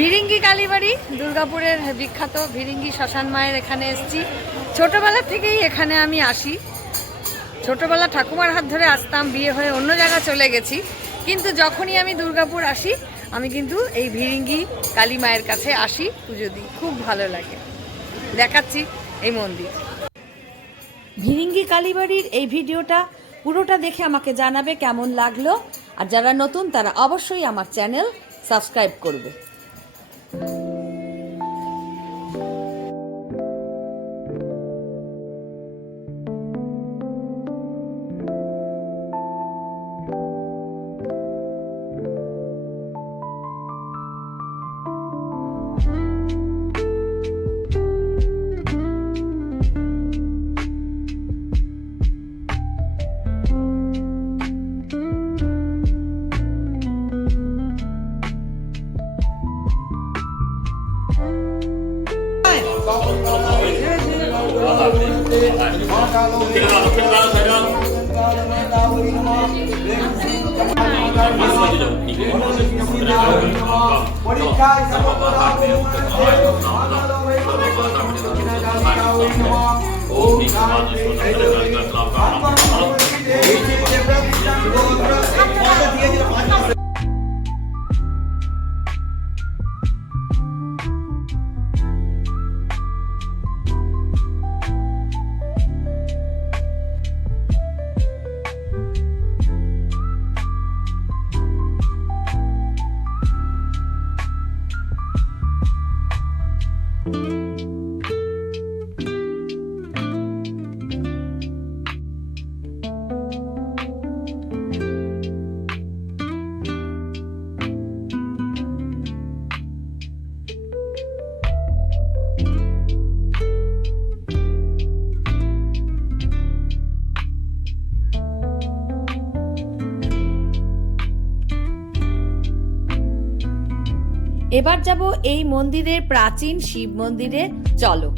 ভিরিঙ্গি কালীবাড়ি দুর্গাপুরের বিখ্যাত ভিরিঙ্গি শ্মশান মায়ের এখানে এসেছি। ছোটবেলা থেকেই এখানে আমি আসি। ছোটবেলা ঠাকুমার হাত ধরে আসতাম, বিয়ে হয়ে অন্য জায়গা চলে গেছি, কিন্তু যখনই আমি দুর্গাপুর আসি আমি কিন্তু এই ভিরিঙ্গি কালী মায়ের কাছে আসি, পুজো দিই। খুব ভালো লাগে। দেখাচ্ছি এই মন্দির। ভিরিঙ্গি কালীবাড়ির এই ভিডিওটা পুরোটা দেখে আমাকে জানাবে কেমন লাগলো, আর যারা নতুন তারা অবশ্যই আমার চ্যানেল সাবস্ক্রাইব করবে। এবার যাব এই মন্দিরের প্রাচীন শিব মন্দিরে। চলো।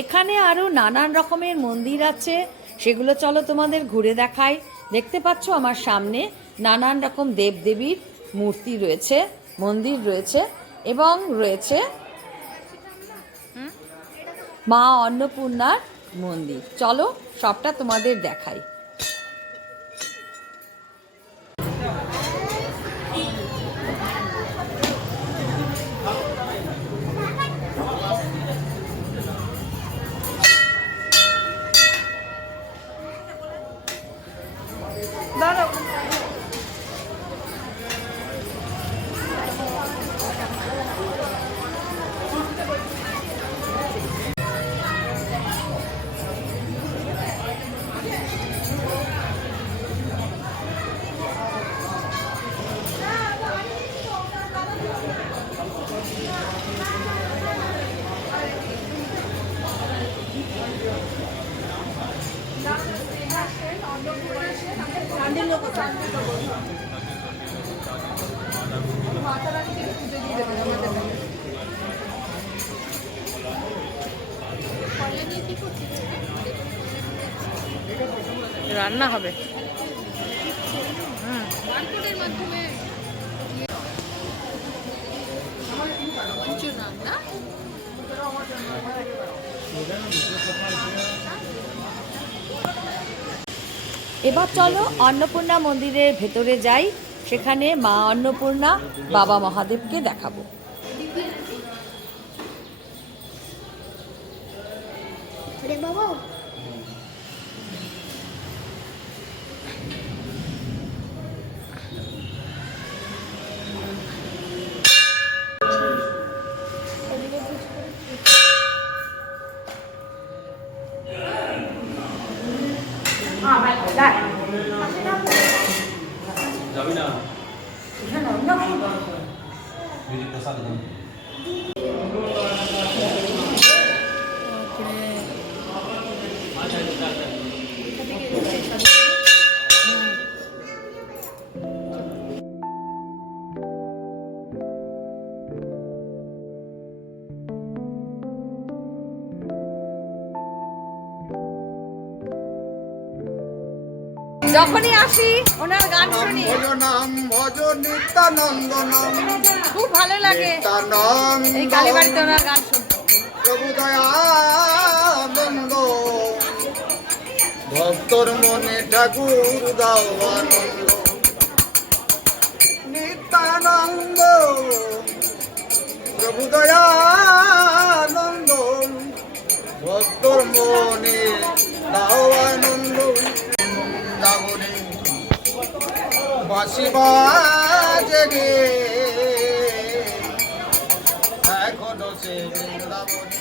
এখানে আরো নানান রকমের মন্দির আছে, সেগুলো চলো তোমাদের ঘুরে দেখাই। দেখতে পাচ্ছ আমার সামনে নানান রকম দেবদেবীর মূর্তি রয়েছে, মন্দির রয়েছে, এবং রয়েছে মা অন্নপূর্ণার মন্দির। চলো সবটা তোমাদের দেখাই। রান্না হবে। এবার চলো অন্নপূর্ণা মন্দিরের ভেতরে যাই, সেখানে মা অন্নপূর্ণা বাবা মহাদেবকে দেখাবো। যাবি না প্রসাদ যখনই আসি ওনার গান শুনি নাম ভজ নিত্যানন্দ নাম খুব ভালো লাগে নিত্যানন্দ এই কালীবাড়িতে ওনার গান শুনতে। প্রভু দয়ানন্দ ভক্তর মনে ঠাকুর দাও আনন্দ নিত্যানন্দ প্রভু দয়ানন্দ ভক্তর মনে দাও আনন্দ বৃন্দাবনে বাঁশি বাজে রে এখনো সে বৃন্দাবনে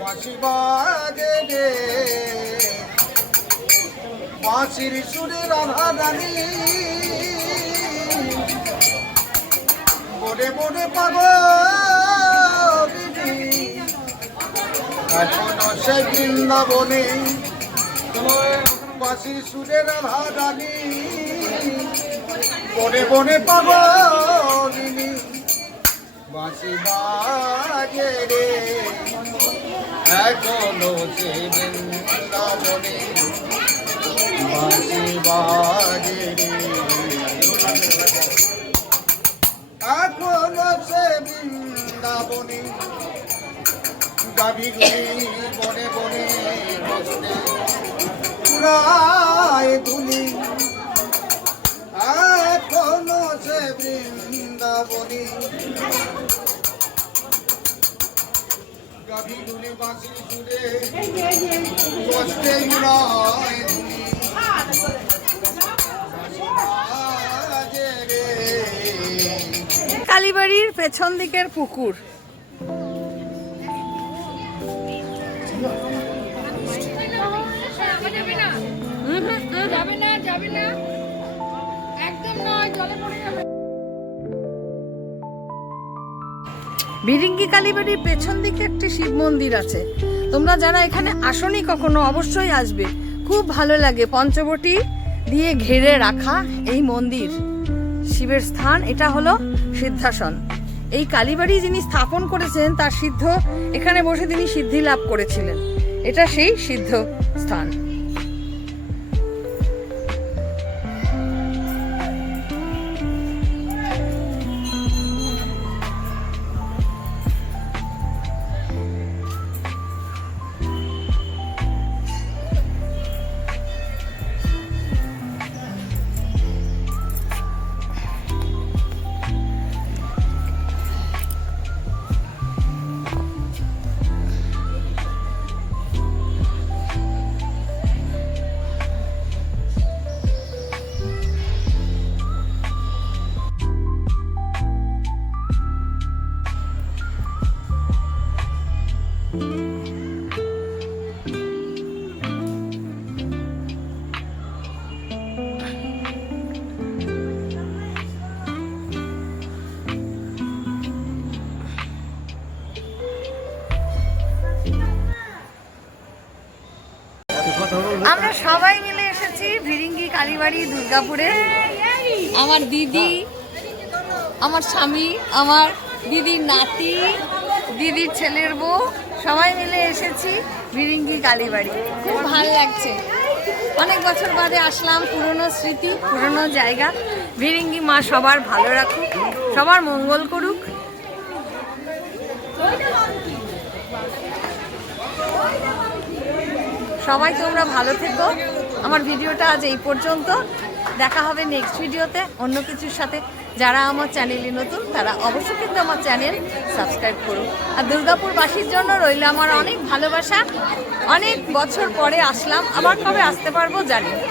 বাঁশি বাজে রে বাঁশির সুরে রাধা রানী বনে বনে পাগল এখনো সে বৃন্দাবনে বাঁশির সুরে রাধা রানী বনে বনে পাগলিনী বাঁশি বাজে রে এখনো সে বৃন্দাবনে বাঁশি বাজে রে এখনো সে বৃন্দাবনে গাভীগুলি বনে বনে বসতে পুরায় দুলি এখনো সে বৃন্দাবনী গাভীগুলি বাঁশি সুরে বসতে পুরায় দুলি বাজে রে কালীবাড়ির পেছন দিকের পুকুর ভিরিঙ্গি কালীবাড়ির পেছন দিকে একটি শিব মন্দির আছে। তোমরা যারা এখানে আসনি কখনো অবশ্যই আসবে, খুব ভালো লাগে। পঞ্চবটি দিয়ে ঘিরে রাখা এই মন্দির, শিবের স্থান। এটা হলো সিদ্ধাসন। এই কালীবাড়ি যিনি স্থাপন করেছেন তার সিদ্ধ এখানে বসে তিনি সিদ্ধি লাভ করেছিলেন। এটা সেই সিদ্ধ স্থান। আমরা সবাই মিলে এসেছি ভিরিঙ্গি কালীবাড়ি দুর্গাপুরে। আমার দিদি, আমার স্বামী, আমার দিদির নাতি, দিদির ছেলের বউ, সবাই মিলে এসেছি ভিরিঙ্গি কালীবাড়ি। খুব ভালো লাগছে। অনেক বছর বাদে আসলাম, পুরনো স্মৃতি, পুরনো জায়গা। ভিরিঙ্গি মা সবার ভালো রাখুক, সবার মঙ্গল করুক। সবাই তোমরা ভালো থেকো। আমার ভিডিওটা আজ এই পর্যন্ত। দেখা হবে নেক্সট ভিডিওতে অন্য কিছুর সাথে। যারা আমার চ্যানেলে নতুন তারা অবশ্যই কিন্তু আমার চ্যানেল সাবস্ক্রাইব করুন। আর দুর্গাপুরবাসীর জন্য রইল আমার অনেক ভালোবাসা। অনেক বছর পরে আসলাম, আবার কবে আসতে পারবো জানি না।